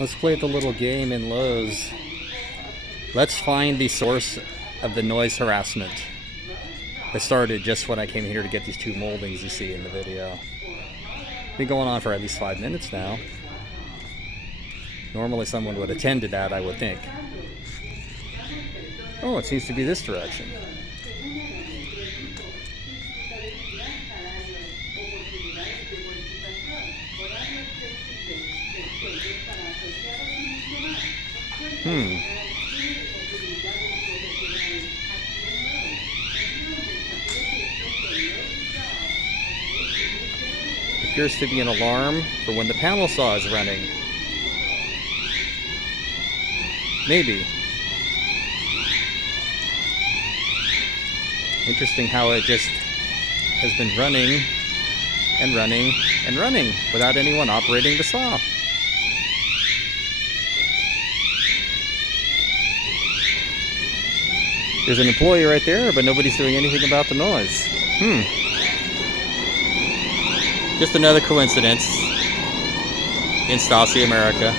Let's play the little game in Lowe's. Let's find the source of the noise harassment. It started just when I came here to get these two moldings you see in the video. Been going on for at least 5 minutes now. Normally someone would attend to that, I would think. Oh, it seems to be this direction. Appears to be an alarm for when the panel saw is running. Maybe. Interesting how it just has been running and running and running without anyone operating the saw. There's an employee right there, but nobody's doing anything about the noise. Just another coincidence in Stasi America.